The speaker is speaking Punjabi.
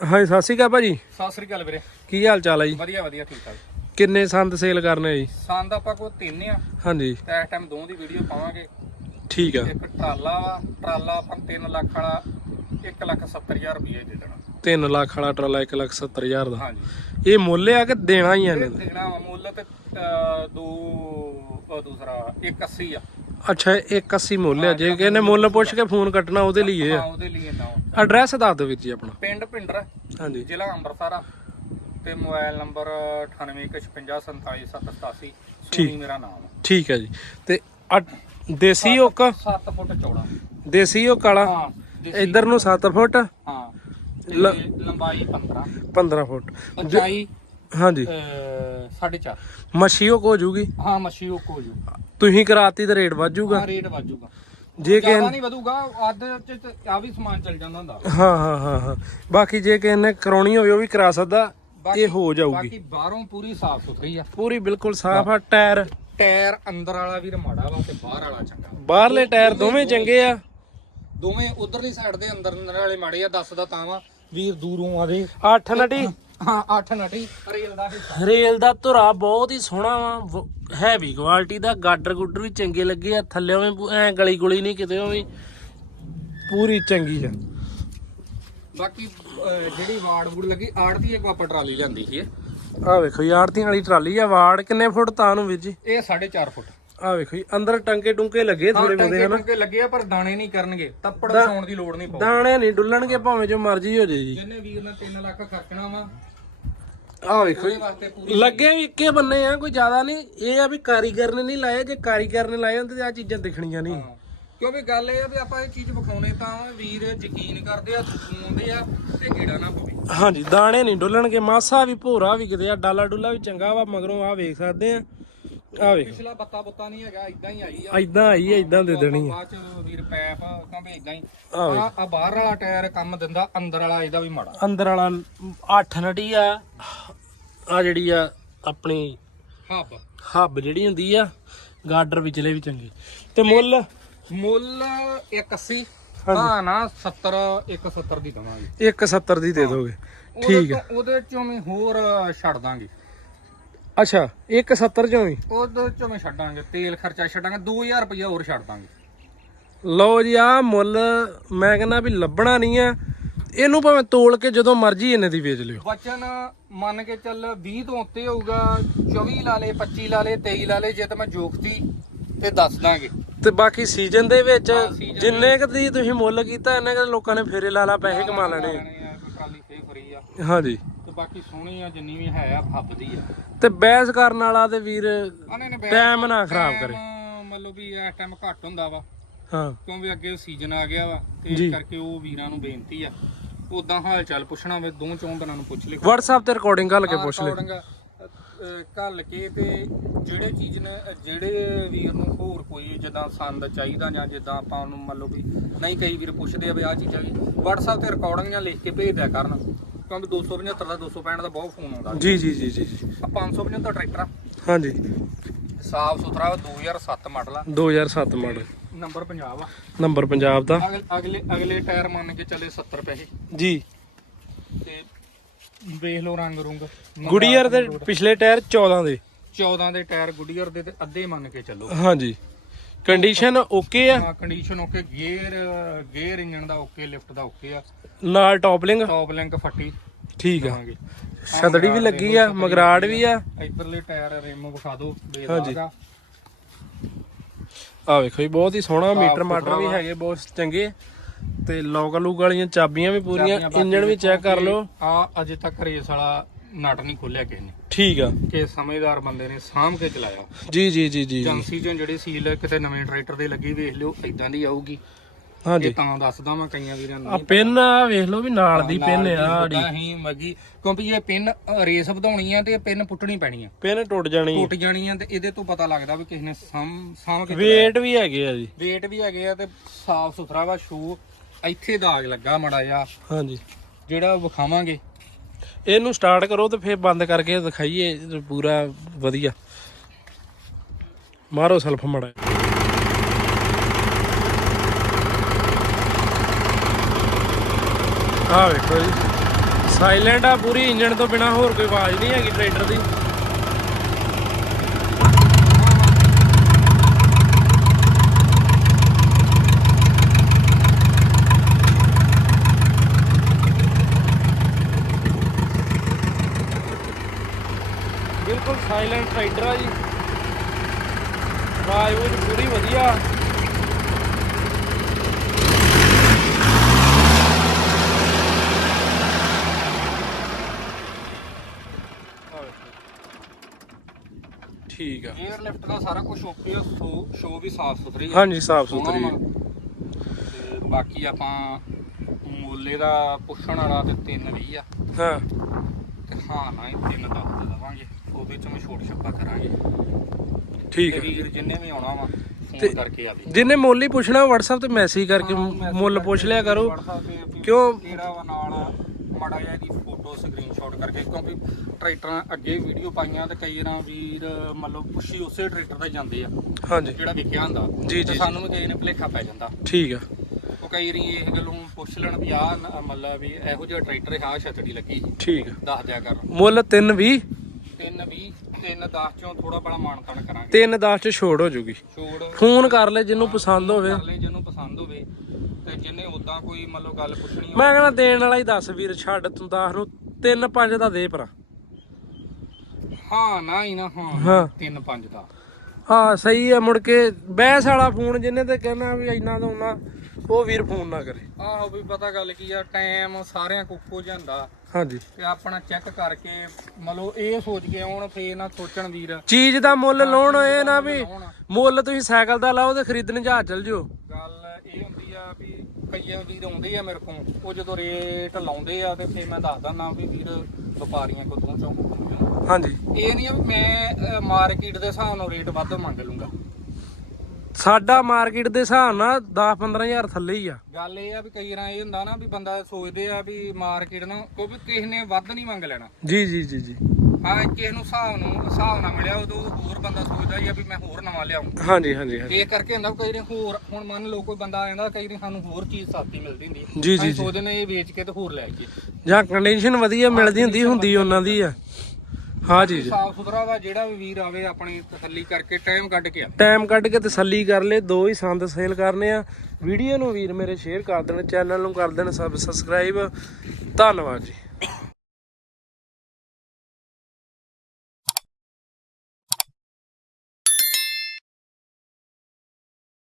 ਹਾਂਜੀ ਸਤਿ ਸ਼੍ਰੀ ਅਕਾਲ ਭਾਜੀ। ਸਤਿ ਸ੍ਰੀ ਅਕਾਲ ਵੀਰੇ। ਕੀ ਹਾਲ ਚਾਲ ਹੈ ਜੀ? ਵਧੀਆ ਵਧੀਆ ਠੀਕ ਠਾਕ। ਕਿੰਨੇ ਸੰਦ ਸੇਲ ਕਰਨੇ ਆ ਜੀ? ਸੰਦ ਆਪਾਂ ਕੋ ਤਿੰਨ ਆ। ਹਾਂਜੀ। ਤੇ ਇਸ ਟਾਈਮ ਦੋ ਦੀ ਵੀਡੀਓ ਪਾਵਾਂਗੇ। ਠੀਕ ਆ। ਇੱਕ ਟਰਾਲਾ ਵਾ ਟਰਾਲਾ ਆਪਾਂ 3 ਲੱਖ ਵਾਲਾ 1 ਲੱਖ 70 ਹਜ਼ਾਰ ਰੁਪਏ ਦੇ ਦੇਣਾ। 3 ਲੱਖ ਵਾਲਾ ਟਰਾਲਾ 1 ਲੱਖ 70 ਹਜ਼ਾਰ ਦਾ। ਹਾਂਜੀ। ਇਹ ਮੁੱਲ ਆ ਕਿ ਦੇਣਾ ਹੀ ਇਹਨੇ? ਦੇਣਾ ਵਾ ਮੁੱਲ ਤੇ ਦੋ ਦੂਸਰਾ 180 ਆ। ਅੱਛਾ 180 ਮੁੱਲ ਆ। ਜੇ ਕਿਸੇ ਨੇ ਮੁੱਲ ਪੁੱਛ ਕੇ ਫੋਨ ਕੱਟਣਾ ਉਹਦੇ ਲਈ ਇਹ ਹਾਂ ਆ ਉਹਦੇ ਲਈ ਨਾ ਐਡਰੈਸ ਦੱਸ ਦਿਓ ਵੀਰ ਜੀ ਆਪਣਾ। ਪਿੰਡ ਭਿੰਡਰ ਹਾਂਜੀ। ਜ਼ਿਲ੍ਹਾ ਅੰਮ੍ਰਿਤਸਰ ਆ ਤੇ ਮੋਬਾਈਲ ਨੰਬਰ 9815477787 ਠੀਕ। ਸੋਨੀ ਮੇਰਾ ਨਾਮ ਠੀਕ ਹੈ ਜੀ। ਤੇ ਦੇਸੀ ਓਕ? 7 ਫੁੱਟ ਚੌੜਾ। ਦੇਸੀ ਓਕ ਵਾਲਾ? ਹਾਂ ਦੇਸੀ- ਇੱਧਰ ਨੂੰ 7 ਫੁੱਟ? ਹਾਂ। ਲ- ਲੰਬਾਈ 15 15 ਫੁੱਟ। ਉਚਾਈ ਹਾਂਜੀ। 4.5 ਮੱਛੀ ਓਕ ਹੋ ਜੂਗੀ? ਹਾਂ ਮੱਛੀ ਉਹ ਕੋ ਜੂ। ਤੁਸੀਂ ਕਰਾਤੀ ਤੇ ਰੇਟ ਵੱਜੂਗਾ ਹਾਂ ਰੇਟ ਵਾਜੂਗਾ ਜੇ ਜ਼ਿਆਦਾ ਨਹੀਂ ਵਧੂਗਾ ਅੱਧ ਚ ਤੇ ਆ ਵੀ ਸਮਾਨ ਚੱਲ ਜਾਂਦਾ ਹੁੰਦਾ। ਹਾਂ ਹਾਂ ਹਾਂ ਹਾਂ। ਬਾਕੀ ਜੇ ਕਿਸੇ ਨੇ ਕਰਾਉਣੀ ਹੋਵੇ ਉਹ ਵੀ ਕਰਾ ਸਕਦਾ। ਇਹ ਹੋ ਜਾਊਗੀ। ਬਾਕੀ ਬਾਹਰੋਂ ਪੂਰੀ ਸਾਫ਼ ਸੁਥਰੀ ਆ। ਪੂਰੀ ਬਿਲਕੁਲ ਸਾਫ਼ ਆ ਟਾਇਰ। ਟਾਇਰ ਅੰਦਰ ਵਾਲਾ ਵੀ ਮਾੜਾ ਵਾ ਤੇ ਬਾਹਰ ਵਾਲਾ ਚੰਗਾ। ਬਾਹਰਲੇ ਟਾਇਰ ਦੋਵੇਂ ਚੰਗੇ ਆ। ਦੋਵੇਂ ਉਧਰਲੀ ਸਾਈਡ ਦੇ ਅੰਦਰ ਵਾਲੇ ਮਾੜੇ ਆ ਦੱਸਦਾ ਤਾਂ ਵਾ ਵੀਰ ਦੂਰੋਂ ਆਵੇ। 8 ਨਟੀ ਹਾਂ 8 ਨਟੀ ਰੇਲ ਦਾ ਹਿੱਸਾ। ਰੇਲ ਦਾ ਧੁਰਾ ਬਹੁਤ ਹੀ ਸੋਹਣਾ ਵਾ ਹੈਵੀ ਕੁਆਲਿਟੀ ਦਾ ਗਾਡਰ ਗੁੱਡਰ ਵੀ ਚੰਗੇ ਲੱਗੇ ਆ ਥੱਲੇ ਐ ਗਲੀ ਗੁਲੀ ਨਹੀਂ ਕਿਤੇ ਵੀ ਪੂਰੀ ਚੰਗੀ ਆ। ਬਾਕੀ ਜਿਹੜੀ ਵਾੜ ਵੂੜ ਲੱਗੀ ਆੜਤੀ ਇੱਕ ਵਾਪਰ ਟਰਾਲੀ ਲਿਆਂਦੀ ਸੀ। ਆ ਵੇਖੋ ਯਾਰਤੀਆਂ ਵਾਲੀ ਟਰਾਲੀ ਆ ਵਾੜ ਕਿੰਨੇ ਫੁੱਟ ਤਾਂ ਨੂੰ ਵੀਰ ਜੀ? ਇਹ 4.5 ਫੁੱਟ। ਆ ਵੇਖੋ ਜੀ ਅੰਦਰ ਟੰਕੇ ਟੁੰਕੇ ਲੱਗੇ ਥੋੜੇ ਬਹੁਤੇ ਹਨਾ? ਟੰਕੇ ਲੱਗੇ ਆ ਪਰ ਦਾਣੇ ਨਹੀਂ ਕਰਨਗੇ। ਤੱਪੜ ਵਿਛਾਉਣ ਦੀ ਲੋੜ ਨਹੀਂ ਪਊ। ਦਾਣੇ ਨਹੀਂ ਡੁੱਲਣਗੇ ਭਾਵੇਂ ਜੋ ਮਰਜ਼ੀ ਹੋ ਜੇ ਜੀ। ਜਿੰਨੇ ਵੀਰ ਨੇ 3 ਲੱਖ ਖਰਚਣਾ ਵਾ ਆ ਵੇਖੋ ਉਹਦੇ ਵਾਸਤੇ ਪੂਰੀ ਲੱਗੇ ਵੀ ਇੱਕੇ ਬੰਨੇ ਆ ਕੋਈ ਜ਼ਿਆਦਾ ਨਹੀਂ। ਇਹ ਆ ਵੀ ਕਾਰੀਗਰ ਨੇ ਨਹੀਂ ਲਾਏ ਜੇ ਕਾਰੀਗਰ ਨੇ ਲਾਏ ਹੁੰਦੇ ਤੇ ਆ ਚੀਜ਼ਾਂ ਦਿਖਣੀਆਂ ਨਹੀਂ। ਹਾਂ। ਕਿਉਂਕਿ ਗੱਲ ਇਹ ਆ ਵੀ ਆਪਾਂ ਇਹ ਚੀਜ਼ ਵਿਖਾਉਣੇ ਤਾਂ ਵੀਰ ਯਕੀਨ ਕਰਦੇ ਆ ਸੁਣਦੇ ਆ ਤੇ ਕੀੜਾ ਨਾ ਪਵੇ। ਹਾਂਜੀ ਦਾਣੇ ਨਹੀਂ ਡੁੱਲਣਗੇ ਮਾਸਾ ਵੀ ਭੋਰਾ ਵੀ ਕਿਤੇ ਆ ਡਾਲਾ ਡੁੱਲਾ ਵੀ ਚੰਗਾ ਵਾ ਮਗਰੋਂ ਆ ਵੇਖ ਸਕਦੇ ਆ। ਆ ਵੇਖ। ਪਿਛਲਾ ਬੱਤਾ ਬੁੱਤਾ ਨਹੀਂ ਹੈਗਾ ਇਦਾਂ ਹੀ ਆਈ ਆ। ਐਦਾਂ ਆਈ ਆ ਐਦਾਂ ਦੇ ਦੇਣੀ ਆ। ਬਾਅਦ ਚ ਵੀਰ ਪੈਪ ਕਹਿੰਦੇ ਇਦਾਂ ਹੀ। ਆ ਵੇਖ। ਆ ਆ ਬਾਹਰ ਵਾਲਾ ਟਾਇਰ ਕੰਮ ਦਿੰਦਾ ਅੰਦਰ ਵਾਲਾ ਇਹਦਾ ਵੀ ਮਾੜਾ। ਅੰਦਰ ਵਾਲਾ 8 ਨਟੀ ਆ ਆ ਜਿਹੜੀ ਆ ਆਪਣੀ ਹੱਬ। ਹੱਬ ਜਿਹੜੀ ਹੁੰਦੀ ਆ ਗਾਰਡਰ ਵਿਚਲੇ ਵੀ ਚੰਗੇ। ਤੇ ਮੁੱਲ? ਮੁੱਲ 180 ਹਾਂ ਨਾ 70 170 ਦੀ ਦਵਾਂਗੇ। 170 ਦੀ ਦੇ ਦੋਗੇ। ਠੀਕ ਤੋਂ- ਉਹਦੇ ਚੋਂ ਵੀ ਹੋਰ ਛੱਡ ਦਾਂਗੇ। ਅੱਛਾ 170 ਚੋਂ ਵੀ? ਉਹਦੇ ਚੋਂ ਵੀ ਛੱਡਾਂਗੇ ਤੇਲ ਖਰਚਾ ਛੱਡਾਂਗੇ 2000 ਰੁਪਇਆ ਹੋਰ ਛੱਡ ਦਾਂਗੇ। ਲਓ ਜੀ ਆ ਮੁੱਲ ਮੈਂ ਕਹਿੰਦਾ ਵੀ ਲੱਭਣਾ ਨਹੀਂ ਆ। ਇਹਨੂੰ ਭਾਵੇਂ ਤੋਲ ਕੇ ਜਦੋਂ ਮਰਜ਼ੀ ਇਹਨੇ ਦੀ ਵੇਚ ਲਿਓ। ਵਚਨ ਮੰਨ ਕੇ ਚੱਲ 20 ਤੋਂ ਉੱਤੇ ਹੋਊਗਾ 24 ਲਾ ਲੇ 25 ਲਾ ਲੇ 23 ਲਾ ਲੇ ਜੇ ਤਾਂ ਮੈਂ ਜੋਖਤੀ ਤੇ ਦੱਸ ਦਾਂਗੇ। ਤੇ ਬਾਕੀ ਸੀਜ਼ਨ ਦੇ ਵਿੱਚ ਜਿੰਨੇ ਕੁ ਦੀ ਤੁਸੀਂ ਮੁੱਲ ਕੀਤਾ ਇਹਨੇ ਕੁ ਲੋਕਾਂ ਨੇ ਫੇਰੇ ਲਾ ਲਾ ਪੈਸੇ ਕਮਾ ਲੈਣੇ ਲੈਣੇ ਆ, ਕੋਈ ਟਰਾਲੀ ਫੇ ਫਰੀ ਆ। ਹਾਂਜੀ। ਤੇ ਬਾਕੀ ਸੋਹਣੀ ਆ ਜਿੰਨੀ ਵੀ ਹੈ ਆ ਫੱਬਦੀ ਆ। ਤੇ ਬਹਿਸ ਕਰਨ ਵਾਲਾ ਤੇ ਵੀਰ ਟਾਈਮ ਨਾ ਖਰਾਬ ਕਰੇ। ਮਤਲਬ ਵੀ ਇਸ ਟਾਈਮ ਘੱਟ ਹੁੰਦਾ ਵਾ। ਹਾਂ। ਕਿਉਂਕਿ ਅੱਗੇ ਸੀਜ਼ਨ ਆ ਗਿਆ ਵਾ ਤੇ। ਇਸ ਕਰਕੇ ਉਹ ਵੀਰਾਂ ਨੂੰ ਬੇਨਤੀ ਆ। ਉਦਾਂ ਹਾਲ ਚਾਲ ਪੁੱਛਣਾ ਹੋਵੇ ਦੋ ਚੌਂ ਦਿਨਾਂ ਨੂੰ ਪੁੱਛ ਲਿਓ WhatsApp ਤੇ ਰਿਕਾਰਡਿੰਗ ਗੱਲ ਕੇ ਪੁੱਛ ਲੈ ਕੱਲ ਕੇ ਤੇ ਜਿਹੜੇ ਚੀਜ਼ ਨੇ ਜਿਹੜੇ ਵੀਰ ਨੂੰ ਹੋਰ ਕੋਈ ਜਿੱਦਾਂ ਸੰਦ ਚਾਹੀਦਾ ਜਾਂ ਜਿੱਦਾਂ ਆਪਾਂ ਉਹਨੂੰ ਮੰਨ ਲਓ ਵੀ ਨਹੀਂ ਕਈ ਵੀਰ ਪੁੱਛਦੇ ਆ ਵੀ ਆਹ ਚੀਜ਼ਾਂ ਵੀ WhatsApp ਤੇ ਰਿਕਾਰਡਿੰਗਾਂ ਲਿਖ ਕੇ ਭੇਜ ਦਿਆ ਕਰਨ। ਕਿਉਂਕਿ 275 ਦਾ 265 ਦਾ ਬਹੁਤ ਫੋਨ ਆਉਂਦਾ। ਜੀ ਜੀ ਜੀ ਜੀ ਜੀ। ਆ 575 ਟਰੈਕਟਰ। ਆ ਹਾਂਜੀ। ਸਾਫ਼ ਸੁਥਰਾ ਵਾ, 2007 ਮਾਡਲ ਆ। 2007 ਮਾਡਲ ਨੰਬਰ ਪੰਜਾਬ ਆ। ਨੰਬਰ ਪੰਜਾਬ ਦਾ। ਅਗਲੇ ਅਗਲੇ ਅਗਲੇ ਟਾਇਰ ਮੰਨ ਕੇ ਚੱਲੇ 70 ਪੈਸੇ ਜੀ। ਤੇ ਵੇਖ ਲਓ ਰੰਗ ਰੁੰਗ। ਗੁੜੀਅਰ ਦੇ ਪਿਛਲੇ ਟਾਇਰ 14 ਦੇ। 14 ਦੇ ਟਾਇਰ ਗੁੱਡੀਅਰ ਦੇ ਤੇ ਅੱਧੇ ਮੰਨ ਕੇ ਚੱਲੋ। ਹਾਂਜੀ। ਕੰਡੀਸ਼ਨ ਓਕੇ ਆ? Condition okay. Gear gear engine ਦਾ ਓਕੇ ਲਿਫਟ ਦਾ ਓਕੇ ਆ। ਨਾਲ ਟੌਪਲਿੰਗ ਟੌਪ ਲਿੰਕ ਫੱਟੀ। ਠੀਕ ਆ। ਛਤੜੀ ਵੀ ਲੱਗੀ ਆ ਮਗਰਾੜ ਵੀ ਆ। ਇਧਰਲੇ ਟਾਇਰ ਰਿਮ ਵਿਖਾ ਦਿਓ ਹਾਂਜੀ। ਬੇਦਾਗ ਆ ਵੇਖੋ ਜੀ ਬਹੁਤ ਹੀ ਸੋਹਣਾ ਮੀਟਰ ਮਾਟਰ ਵੀ। ਹੈਗੇ ਬਹੁਤ ਚੰਗੇ। ਤੇ ਲੋਕ ਲੂਕ ਵਾਲੀਆਂ ਚਾਬੀਆਂ ਵੀ ਪੂਰੀਆਂ ਇੰਜਨ ਵੀ ਚੈੱਕ ਕਰ ਲਓ। ਆ ਅਜੇ ਤੱਕ ਰੇਸ ਵਾਲਾ ਨਟ ਨਹੀਂ ਖੋਲਿਆ ਕਿਸੇ ਨੇ। ਠੀਕ ਆ। ਕਿ ਸਮਝਦਾਰ ਬੰਦੇ ਨੇ ਸਾਂਭ ਕੇ ਚਲਾਇਆ। ਜੀ ਜੀ ਜੀ ਜੀ ਏਜੰਸੀ ਚੋਂ ਜਿਹੜੀ ਸੀਲ ਕਿਤੇ ਨਵੇਂ ਟਰੈਕਟਰ ਦੇ ਲੱਗੀ ਵੇਖ ਲਿਓ ਇਦਾਂ ਦੀ ਆਊਗੀ। ਹਾਂਜੀ। ਇਹ ਤਾਂ ਦੱਸਦਾ ਮੈਂ ਕਈਆਂ ਵੀਰਾਂ ਨੂੰ। ਆ ਪਿੰਨ ਆ ਵੇਖ ਲਓ ਵੀ ਨਾਲ ਦੀ ਪਿੰਨ ਆ ਆੜੀ। ਹੀ ਮੱਗੀ। ਕਿਉਂਕਿ ਇਹ ਪਿੰਨ ਰੇਸ ਵਧਾਉਣੀ ਆ ਤੇ ਇਹ ਪਿੰਨ ਪੁੱਟਣੀ ਪੈਣੀ ਆ। ਪਿੰਨ ਟੁੱਟ ਜਾਣੀ ਟੁੱਟ ਜਾਣੀ ਆ ਤੇ ਇਹਦੇ ਤੋਂ ਪਤਾ ਲੱਗਦਾ ਵੀ ਕਿਸ ਨੇ ਸਾਂਭ ਸਾਂਭ ਕੇ ਵੇਟ ਵੀ ਹੈਗੇ ਆ ਜੀ। ਵੇਟ ਵੀ ਹੈਗੇ ਆ ਤੇ ਸਾਫ਼ ਸੁਥਰਾ ਵਾ ਸ਼ੂ ਇੱਥੇ ਦਾਗ ਲੱਗਾ ਮੜਾ ਜਾ ਹਾਂਜੀ। ਜਿਹੜਾ ਉਹ ਵਿਖਾਵਾਂਗੇ। ਇਹਨੂੰ ਸਟਾਰਟ ਕਰੋ ਤੇ ਫਿਰ ਬੰਦ ਕਰਕੇ ਦਿਖਾਈਏ ਤੇ ਪੂਰਾ ਵਧੀਆ। ਮਾਰੋ ਸਲਫ ਮੜਾ ਆ ਵੇਖੋ ਜੀ। ਸਾਇਲੈਂਟ ਆ, ਪੂਰੀ ਇੰਜਣ ਤੋਂ ਬਿਨਾ ਹੋਰ ਕੋਈ ਆਵਾਜ਼ ਨਹੀਂ ਹੈਗੀ ਟਰੈਕਟਰ ਦੀ। ਬਿਲਕੁਲ ਸਾਇਲੈਂਟ ਟਰੈਕਟਰ ਆ ਜੀ। ਆਵਾਜ਼ ਉਹ ਪੂਰੀ ਵਧੀਆ। ਠੀਕ ਆ। 에ਅਰ ਲਿਫਟ ਦਾ ਸਾਰਾ ਕੁਝ ਓਕੇ ਆ ਸ਼ੋ ਵੀ ਸਾਫ਼ ਸੁਥਰੀ ਆ। ਹਾਂਜੀ ਸਾਫ਼ ਸੁਥਰੀ। ਤੇ ਬਾਕੀ ਆਪਾਂ ਮੋਲੇ ਦਾ ਪੁੱਛਣ ਵਾਲਾ ਤੇ 320 ਆ। ਹਾਂ। ਤੇ ਹਾਂ ਨਾ ਇਹ 3 ਦੱਸ ਦੇ ਦਵਾਂਗੇ। ਉਹਦੇ ਚ ਮੈਂ ਛੋਟ ਛੱਪਾ ਕਰਾਂਗੇ। ਠੀਕ ਤੇ ਆ ਵੀਰ ਜਿੰਨੇ ਵੀ ਆਉਣਾ ਵਾ ਤੇ- ਫੋਨ ਕਰਕੇ ਆਵੇ ਜਿੰਨੇ ਮੁੱਲ ਹੀ ਪੁੱਛਣਾ WhatsApp ਤੇ ਮੈਸੇਜ ਕਰਕੇ ਮੁੱਲ ਪੁੱਛ ਲਿਆ ਕਰੋ। ਕਿਉਂ? ਕਿਹੜਾ ਵਾ ਨਾਲ ਮੜਾ ਜਿਹਾ ਦੀ ਫੋਟੋ ਸਕਰੀਨਸ਼ਾਟ ਕਰਕੇ ਕਿਉਂਕਿ ਟਰੈਕਟਰਾਂ ਅੱਗੇ ਵੀਡੀਓ ਪਾਈਆਂ ਤੇ ਕਈ ਵਾਰ ਵੀਰ ਮਤਲਬ ਪੁੱਛੀ ਉਸੇ ਟਰੈਕਟਰ ਤੇ ਜਾਂਦੇ ਆ ਹਾਂਜੀ। ਜਿਹੜਾ ਵਿਕਿਆ ਹੁੰਦਾ। ਜੀ, ਜੀ। ਸਾਨੂੰ ਵੀ ਕਈ ਨੇ ਭੁਲੇਖਾ ਪੈ ਜਾਂਦਾ। ਠੀਕ ਆ। ਉਹ ਕਈ ਵਾਰੀ ਇਹ ਗੱਲੋਂ ਪੁੱਛ ਲੈਣ ਵੀ ਨ- ਮਤਲਬ ਵੀ ਇਹੋ ਜਿਹਾ ਟਰੈਕਟਰ ਆ ਛਤੜੀ ਲੱਗੀ। ਠੀਕ ਆ। ਦੱਸ ਦਿਆ ਕਰ। ਮੁੱਲ 320 3 20 3 10 ਚੋਂ ਥੋੜਾ ਬੜਾ ਮਾਨਤਾਨ ਕਰਾਂਗੇ। 310 ਚ ਛੋੜ ਹੋ ਜੂਗੀ। ਛੋੜ। ਫੋਨ ਕਰ ਲੈ ਜਿਹਨੂੰ ਪਸੰਦ ਹੋਵੇ। ਤੇ ਜਿਹਨੇ ਉਦਾਂ ਕੋਈ ਗੱਲ ਪੁੱਛਣੀ ਮੈਂ ਕਹਿੰਦਾ ਦੇਣ ਵਾਲਾ ਹੀ ਦੱਸ ਵੀਰ ਛੱਡ ਤੂੰ 10 ਨੂੰ 3 5 ਦਾ ਦੇ ਭਰਾ। ਹਾਂ ਨਾ ਹੀ ਨਾ ਹਾਂ ਹਾਂ। 3 5 ਦਾ। ਹਾਂ ਸਹੀ ਆ ਮੁੜ ਕੇ ਬਹਿਸ ਵਾਲਾ ਫੋਨ ਜਿਹਨੇ ਤੇ ਕਹਿਣਾ ਵੀ ਇੰਨਾ ਤੋਂ ਉਹਨਾਂ ਉਹ ਵੀਰ ਫੋਨ ਨਾ ਕਰੇ। ਆਹੋ ਵੀ ਪਤਾ ਗੱਲ ਕੀ ਆ ਟਾਈਮ ਸਾਰਿਆਂ ਕੋਕੋ ਜਾਂਦਾ। ਹਾਂਜੀ। ਤੇ ਆਪਣਾ ਚੈੱਕ ਕਰਕੇ ਮਤਲਬ ਇਹ ਸੋਚ ਕੇ ਆਉਣ ਫੇਰ ਨਾ ਸੋਚਣ ਵੀਰ। ਚੀਜ਼ ਦਾ ਮੁੱਲ ਲਾਉਣ ਇਹ ਨਾ ਵੀ। ਮੁੱਲ ਤੁਸੀਂ ਸਾਈਕਲ ਦਾ ਲਾਓ ਤੇ ਖਰੀਦਣ ਜਹਾਜ਼ ਚਲ ਜਿਓ। ਗੱਲ ਇਹ ਹੁੰਦੀ ਆ ਵੀ ਕਈਆਂ ਵੀਰ ਆਉਂਦੇ ਆ ਮੇਰੇ ਕੋਲ। ਉਹ ਜਦੋਂ ਰੇਟ ਲਾਉਂਦੇ ਆ ਤੇ ਫੇਰ ਮੈਂ ਦੱਸਦਾ ਨਾ ਵੀ ਵੀਰ ਵਪਾਰੀਆਂ ਕੋਲ ਤੋਂ ਚੋਂ ਹਾਂਜੀ। ਇਹ ਨਹੀਂ ਆ ਵੀ ਮੈਂ ਮਾਰਕੀਟ ਦੇ ਹਿਸਾਬ ਨਾਲ ਰੇਟ ਵੱਧ ਮੰਗ ਲੂੰਗਾ ਸਾਡਾ ਮਾਰਕੀਟ ਦੇ ਹਿਸਾਬ ਨਾਲ 10 15000 ਥੱਲੇ ਹੀ ਆ। ਗੱਲ ਇਹ ਆ ਵੀ ਕਈ ਵਾਰ ਇਹ ਹੁੰਦਾ ਨਾ ਵੀ ਬੰਦਾ ਸੋਚਦੇ ਆ ਵੀ ਮਾਰਕੀਟ ਨੂੰ ਕਿਉਂਕਿ ਕਿਸੇ ਨੇ ਵੱਧ ਨਹੀਂ ਮੰਗ ਲੈਣਾ। ਜੀ ਜੀ ਜੀ ਜੀ। ਹਾਂ ਕਿਸੇ ਨੂੰ ਹਿਸਾਬ ਨੂੰ ਹਿਸਾਬ ਨਾਲ ਮਿਲਿਆ ਉਦੋਂ ਹੋਰ ਬੰਦਾ ਸੋਚਦਾ ਹੀ ਆ ਵੀ ਮੈਂ ਹੋਰ ਨਵਾਂ ਲਿਆਉਂ ਹਾਂਜੀ ਹਾਂਜੀ ਹਾਂਜੀ। ਇਹ ਕਰਕੇ ਹੁੰਦਾ ਵੀ ਕਈ ਵਾਰੀ ਹੋਰ ਹੁਣ ਮੰਨ ਲਓ ਕੋਈ ਬੰਦਾ ਆ ਜਾਂਦਾ ਕਈ ਵਾਰੀ ਸਾਨੂੰ ਹੋਰ ਚੀਜ਼ ਸਸਤੀ ਮਿਲਦੀ ਹੁੰਦੀ ਜੀ, ਜੀ, ਅਸੀਂ ਜੀ। ਸੋਚਦੇ ਨੇ ਇਹ ਵੇਚ ਕੇ ਤੇ ਹੋਰ ਲੈ ਆਈਏ ਜਾਂ ਕੰਡੀਸ਼ਨ ਵਧੀਆ ਮਿਲਦੀ ਹੁੰਦੀ ਹੁੰਦੀ ਉਹਨਾਂ ਦੀ ਆ। ਹਾਂ ਜੀ ਜੀ। ਸਾਫ਼ ਸੁਥਰਾ ਵਾ ਜਿਹੜਾ ਵੀ ਵੀਰ ਆਵੇ ਆਪਣੀ ਤਸੱਲੀ ਕਰਕੇ ਟਾਈਮ ਕੱਢ ਕੇ ਟਾਈਮ ਕੱਢ ਕੇ ਤਸੱਲੀ ਕਰ ਲੈ ਦੋ ਹੀ ਸੰਦ ਸੇਲ ਕਰਨੇ ਆ। ਵੀਡੀਓ ਨੂੰ ਵੀਰ ਮੇਰੇ ਸ਼ੇਅਰ ਕਰ ਦੇਣ ਚੈਨਲ ਨੂੰ ਕਰ ਦੇਣ ਸਬ ਸਬਸਕ੍ਰਾਈਬ ਧੰਨਵਾਦ ਜੀ।